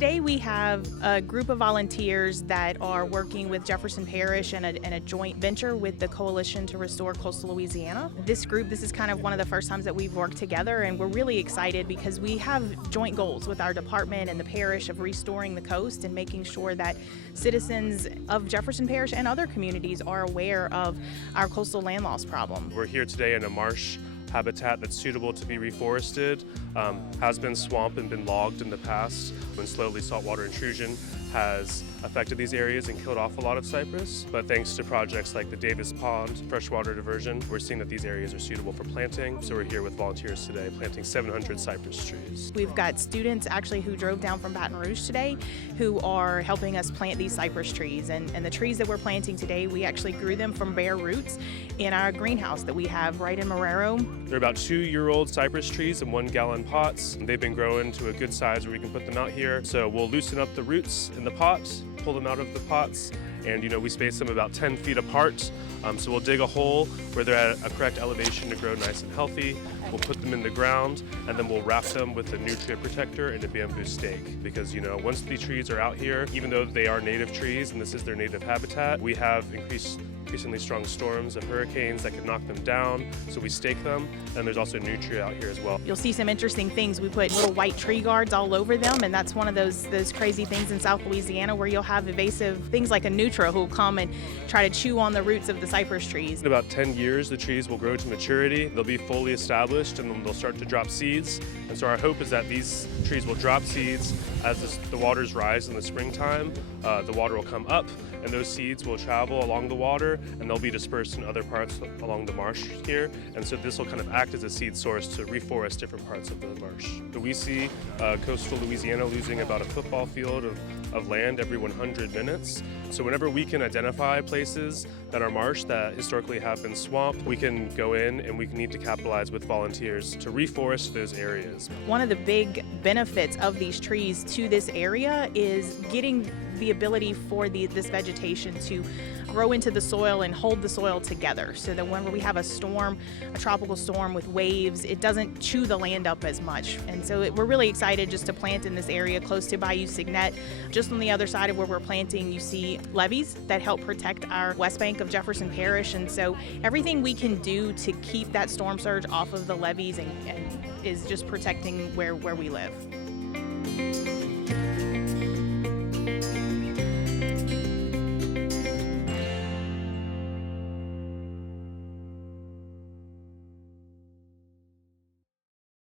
Today we have a group of volunteers that are working with Jefferson Parish and a joint venture with the Coalition to Restore Coastal Louisiana. This is kind of one of the first times that we've worked together, and we're really excited because we have joint goals with our department and the parish of restoring the coast and making sure that citizens of Jefferson Parish and other communities are aware of our coastal land loss problem. We're here today in a marsh habitat that's suitable to be reforested, has been swamped and been logged in the past when slowly saltwater intrusion has affected these areas and killed off a lot of cypress. But thanks to projects like the Davis Pond freshwater diversion, we're seeing that these areas are suitable for planting. So we're here with volunteers today planting 700 cypress trees. We've got students actually who drove down from Baton Rouge today who are helping us plant these cypress trees. And the trees that we're planting today, we actually grew them from bare roots in our greenhouse that we have right in Marrero. They're about 2-year-old cypress trees in 1-gallon pots. They've been growing to a good size where we can put them out here. So we'll loosen up the roots in the pot, pull them out of the pots, and we space them about 10 feet apart. So we'll dig a hole where they're at a correct elevation to grow nice and healthy. We'll put them in the ground, and then we'll wrap them with a nutrient protector and a bamboo stake. Because once the trees are out here, even though they are native trees and this is their native habitat, we have increasingly strong storms and hurricanes that could knock them down. So we stake them, and there's also nutria out here as well. You'll see some interesting things. We put little white tree guards all over them, and that's one of those crazy things in South Louisiana where you'll have invasive things like a nutria who will come and try to chew on the roots of the cypress trees. In about 10 years, the trees will grow to maturity. They'll be fully established, and then they'll start to drop seeds. And so our hope is that these trees will drop seeds as the waters rise in the springtime. The water will come up, and those seeds will travel along the water, and they'll be dispersed in other parts along the marsh here. And so this will kind of act as a seed source to reforest different parts of the marsh. So we see coastal Louisiana losing about a football field of land every 100 minutes. So whenever we can identify places that are marsh that historically have been swamped, we can go in and we need to capitalize with volunteers to reforest those areas. One of the big benefits of these trees to this area is getting the ability for this vegetation to grow into the soil and hold the soil together so that whenever we have a storm, a tropical storm with waves, it doesn't chew the land up as much. And so we're really excited just to plant in this area close to Bayou Segnette. Just on the other side of where we're planting, you see levees that help protect our west bank of Jefferson Parish. And so everything we can do to keep that storm surge off of the levees and is just protecting where we live.